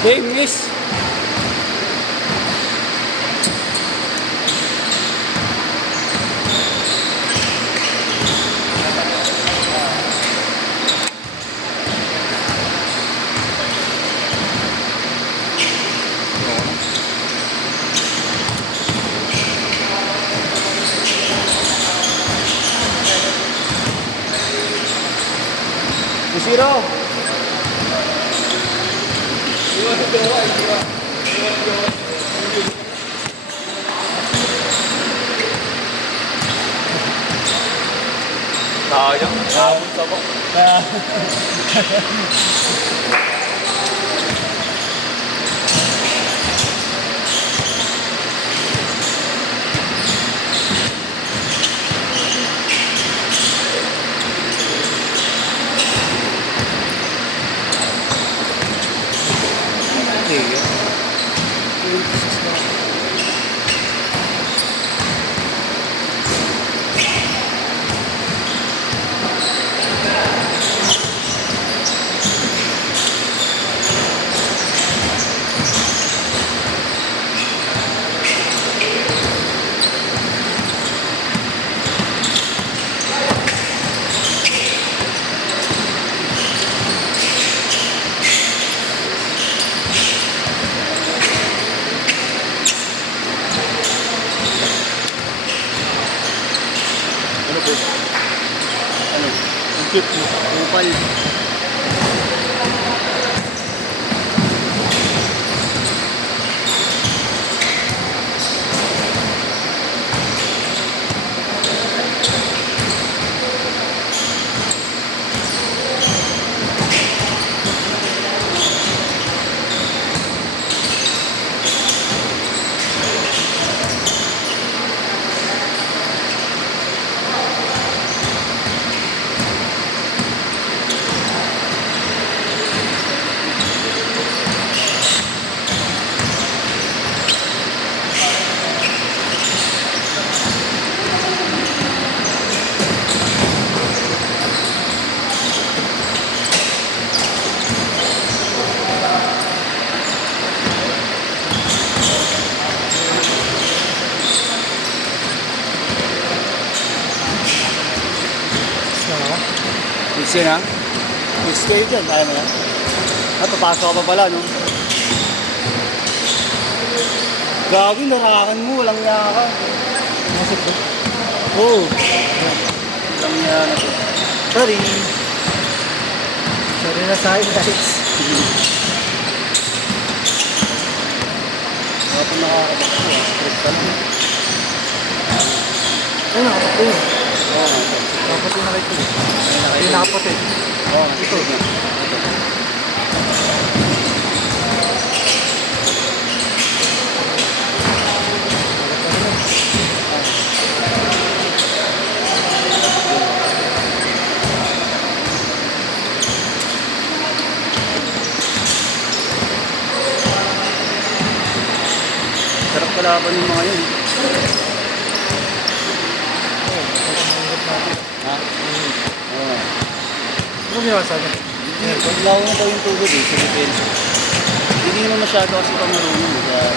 Hey, miss. Zero. Sayang, nabot ako. Ano po? Ano? Ang cute mo. Upal. Fix yun ha? Fix kayo dyan, kaya mo yan? At papasok ka pa pala, no? Gagi, narakan mo, walang niya ka. Masip ko? Oo. Walang niya na to. Sorry. Sorry na sa'yo, guys. Wala po nakakatak ko, stress ka lang. Ay, nakatak ko yun. Oo, nakatak ko na kayo ito. Yung nakaputi. Oo, ito. Sarap kalaban yung mga yun. Ha? Oo. Ano ginawa sa akin? Paglaw na daw yung tubig eh, sa depensa. Hindi naman masyado kasi pa marunong. Kaya...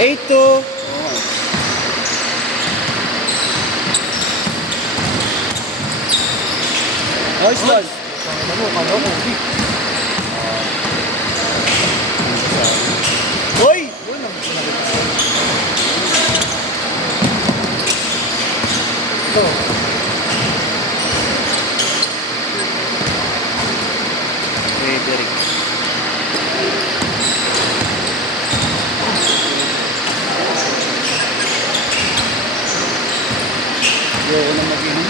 8-2! Oo. Nice one! Ano mo, kala ko, okay. Hoy! Ito. Frederick. Ayoko na mag-inom.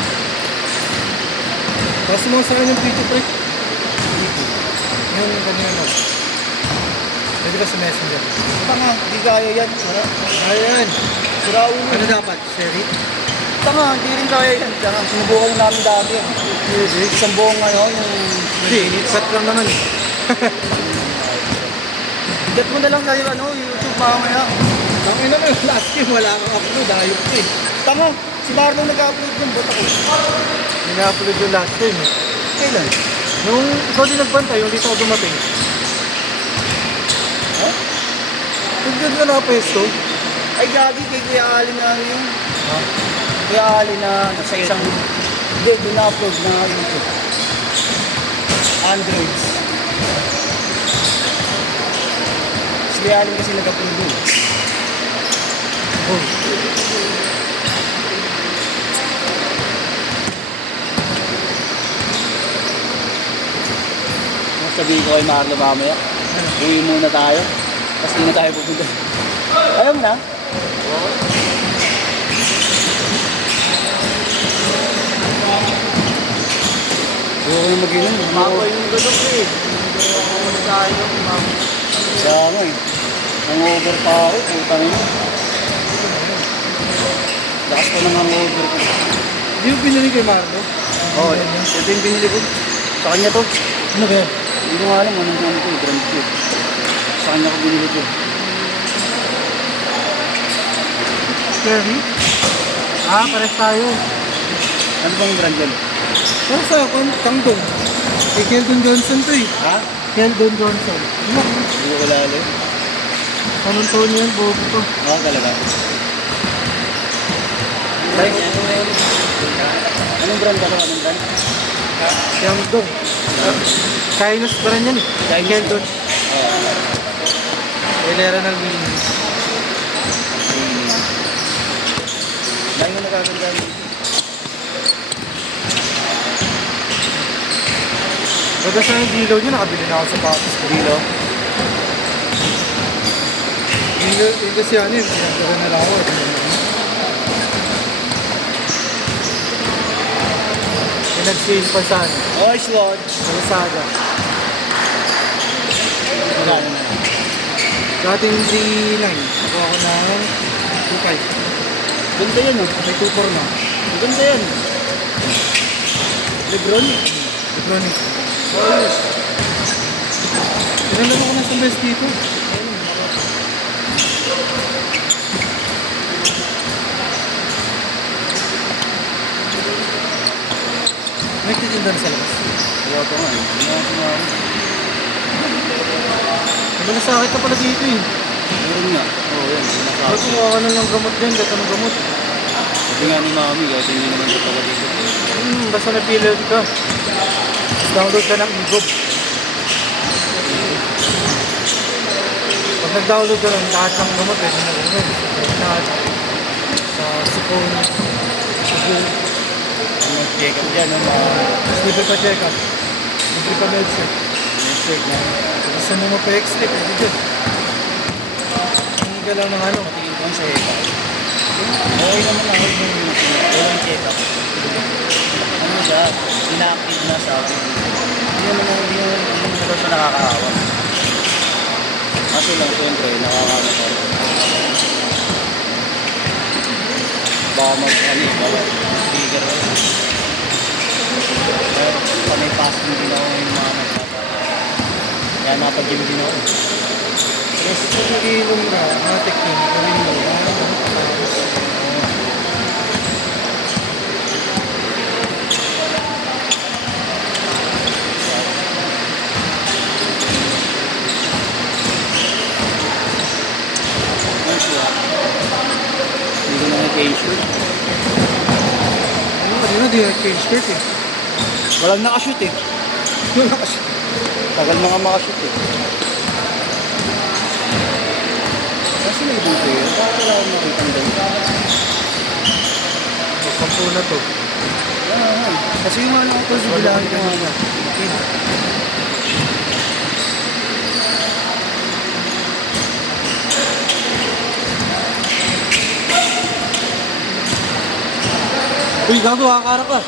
Kasi mo sa akin yung pito, pre. Yung kanina mo. Pwede ba sa messenger? Tanga, di kaya yan. Ayan. Sira ulo. Ano dapat? Sherry? Tanga, hindi rin kaya yan. Tanga, sinubukan namin dati. Isang buong ano, yung... Hindi, cut lang naman eh. Get mo na lang sa ano, YouTube mamaya. Tangin naman, last game wala kang upload, ayok ko eh. Tanga, si Marlon nag-upload ng bot ako. Nina-upload yung last game eh. Kailan? Yung ikaw din nagbantay, yung dito ako dumating. Ha? Yung doon ka nakapesto. Ay, gagi kay Kuya Ali na ano yun. Ha? Kuya Ali na sa isang... Hindi, doon na-upload na YouTube. Androids. Si Kuya Ali kasi nag-upload doon. Oh. Sabihin ko kay Marlo mamaya, uwi muna tayo. Tapos di na tayo pupunta. Ayaw mo na? Oo, yung mag-inom. Makoy yung gulong eh. Tayo, ma'am. Kaya nga eh. Hangover pare, putang ina. Lakas pa ng hangover ko. Hindi yung pinili kay Marlo? Oo, ito yung binili ko. Sa kanya to. Ano ba yan? Hindi ko nga alam anong ano ko, brand ko. Sa kanya ko binili ko. Cherry? Ah, pares tayo. Ano bang brand yan? Pero sa'yo, Tangdong. Kay Keldon Johnson to eh. Ha? Keldon Johnson. Ano? Hindi ko kilala eh. Anong tone yan? Bobo to. Oo, talaga. Like, anong brand ka to? Anong brand? Tangdong. Chinese brand yan eh. Chinese Keldon. Oo. Elera ng Winnie. Dahil mo nagaganda yun. Baga sa yung dilaw niya, nakabili na ako sa patos. Dilo. Yung kasi ano yun, pinagkaroon na lang ako. Yung nag-sale pa sa ano, Oh, slot. sa Lazada. Wala na. Dating 3.9. Ako ng 2.5. Ganda yan oh. May 2.4 na. Ganda yan. Lebron. Electronic. Ayos. Pinalaro ko na sa best dito. May titinda na sa labas. Wala pa nga eh. Hindi nga sumama. Malasakit ka pala dito eh. Meron nga. Oo, yan. Ba't Sinasabi. kuha ka na ng gamot dyan? Gata ng gamot. Sabi nga ni Mami, kasi hindi naman siya taga dito. Basta nag-fill ka. Tapos download ka ng e-gob. Pag nag-download ka lang, lahat ng gamot pwede na gano'n. Sa Sipon, Cebu. Mag-check up dyan, no? Tapos libre pa check-up. Libre pa medicine. Check na. Gusto mo pa-extra, pwede dyan. Hindi ka lang ng ano. Tingin ko ang sa check up. Okay naman ako yung walang check up. Ano siya? Inactive na sabi. Hindi naman daw siya nakakahawa. Kaso lang, siyempre, nakakahawa ko. Baka baka speaker ko. Pero may fasting din ako yung mga nagpapala. Kaya napag-gym din ako. Tapos kung nag-iinom ka, mga technique, gawin mo. Hindi ko na nag-shoot. Ano, kanina di nag-change skirt eh. Walang nakashoot eh. Tagal na nga makashoot eh. Kasi may ibang player. Bakit wala akong nakita ang ganito? Pagkampo na to. Kasi yung mga nakapos yung bilangan ko nga. Uy, gago, kakakarap ka.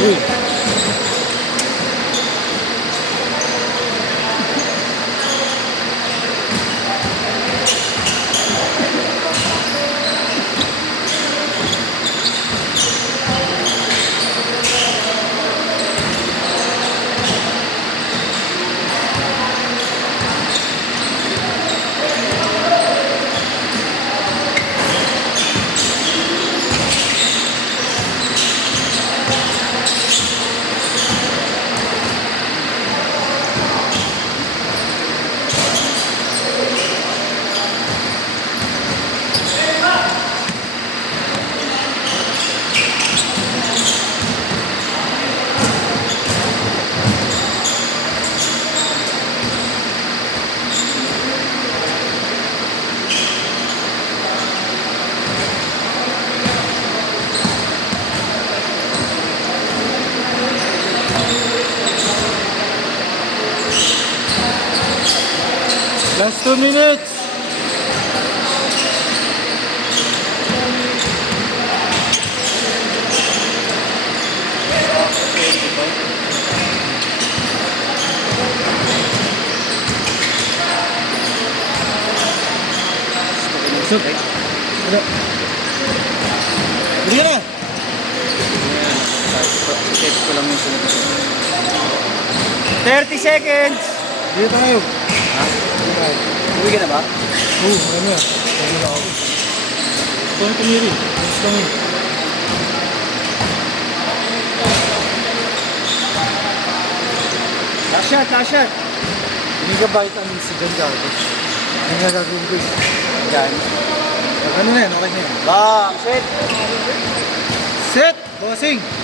Uy. Last 2 minutes. Sup. Ano? Bili ka na. Check ko lang yung sunod. 30 seconds! Dito tayo. Ha? Uwi ka na ba? Oo, ano yan? Lagi na ako. Ito ang tumiri. Gusto lang yun. Last shot, last shot! Hindi ka vitamin C dyan gago. Hindi nga gagawin ko eh. Yan. Ano na yan? Okay na yan. Bang! Sweet! Set! Bossing!